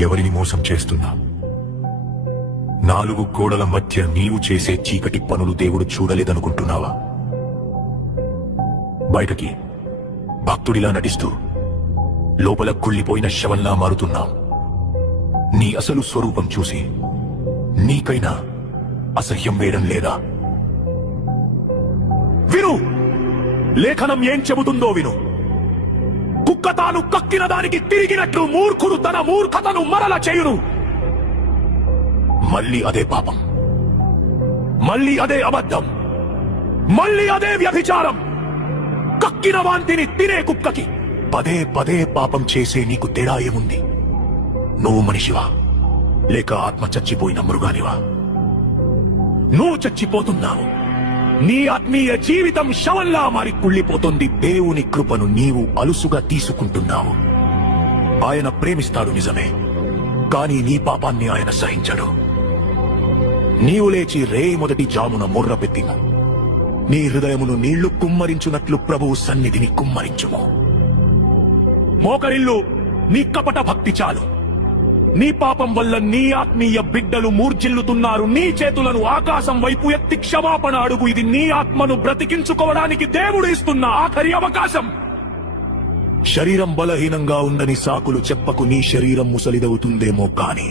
ఎవరిని మోసం చేస్తున్నా? నాలుగు గోడల మధ్య నీవు చేసే చీకటి పనులు దేవుడు చూడలేదనుకుంటున్నావా? బయటకి భక్తుడిలా నటిస్తూ లోపల కుళ్ళిపోయిన శవంలా మారుతున్నావు. నీ అసలు స్వరూపం చూసి నీకైనా అసహ్యం వేయడం లేదా? విను, లేఖనం ఏం చెబుతుందో విను. కుక్క తాను కక్కిన దానికి తిరిగినట్లు మూర్ఖుడు తన మూర్ఖతను మరల చేయును. మళ్ళీ అదే పాపం, మళ్ళీ అదే అబద్ధం, మళ్ళీ అదే వ్యభిచారం. కక్కిన వాంతిని తినే కుక్కకి పదే పదే పాపం చేసే నీకు తేడా ఏముంది? నువ్వు మనిషివా లేక ఆత్మ చచ్చిపోయిన మృగానివా? నువ్వు చచ్చిపోతున్నావు. నీ ఆత్మీయ జీవితం శవంలా మారి కుళ్ళిపోతుంది. దేవుని కృపను నీవు అలుసుగా తీసుకుంటున్నావు. ఆయన ప్రేమిస్తాడు నిజమే, కానీ నీ పాపాన్ని ఆయన సహించడు. నీవు లేచి మొదటి జామున మొర్ర పెట్టిన నీ హృదయమును నీళ్లు కుమ్మరించున్నట్లు ప్రభువు సన్నిధిని కుమ్మరించుము. మోకరిల్లు, నీ కపట భక్తి చాలు. నీ పాపం వల్ల నీ ఆత్మీయ బిడ్డలు మూర్జిల్లుతున్నారు. నీ చేతులను ఆకాశం వైపు ఎత్తి క్షమాపణ అడుగు. ఇది నీ ఆత్మను బ్రతికించుకోవడానికి దేవుడు ఇస్తున్న ఆఖరి అవకాశం. శరీరం బలహీనంగా ఉందని సాకులు చెప్పకు. నీ శరీరం ముసలిదవుతుందేమో కాని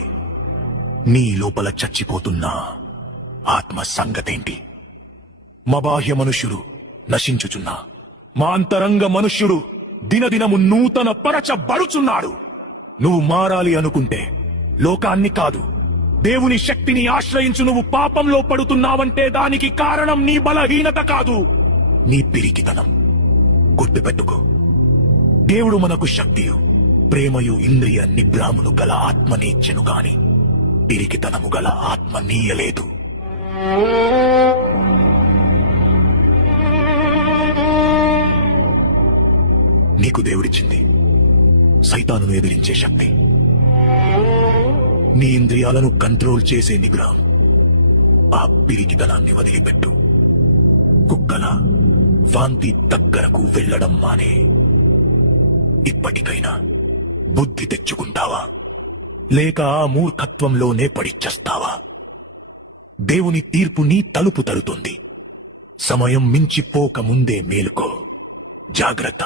నీ లోపల చచ్చిపోతున్న ఆత్మ సంగతేంటి? మా బాహ్య మనుష్యుడు నశించుచున్నా, మా అంతరంగ మనుష్యుడు దినదినము నూతన పరచబడుచున్నాడు. నువ్వు మారాలి అనుకుంటే లోకాన్ని కాదు, దేవుని శక్తిని ఆశ్రయించు. నువ్వు పాపంలో పడుతున్నావంటే దానికి కారణం నీ బలహీనత కాదు, నీ పిరికితనం. గుర్తుపెట్టుకో, దేవుడు మనకు శక్తియు ప్రేమయు ఇంద్రియ నిగ్రహములు గల ఆత్మనిచ్చెను గాని పిరికితనము గల ఆత్మ నీయలేదు. నీకు దేవుడిచ్చింది సైతానును ఎదిరించే శక్తి, నీ ఇంద్రియాలను కంట్రోల్ చేసే నిగ్రహం. ఆ పిరికితనాన్ని వదిలిపెట్టు. కుక్కల వాంతి దగ్గరకు వెళ్లడం మానే. ఇప్పటికైనా బుద్ధి తెచ్చుకుంటావా లేక ఆ మూర్ఖత్వంలోనే పడిచ్చేస్తావా? దేవుని తీర్పు నీ తలుపు తడుతుంది. సమయం మించిపోక ముందే మేలుకో. జాగ్రత్త.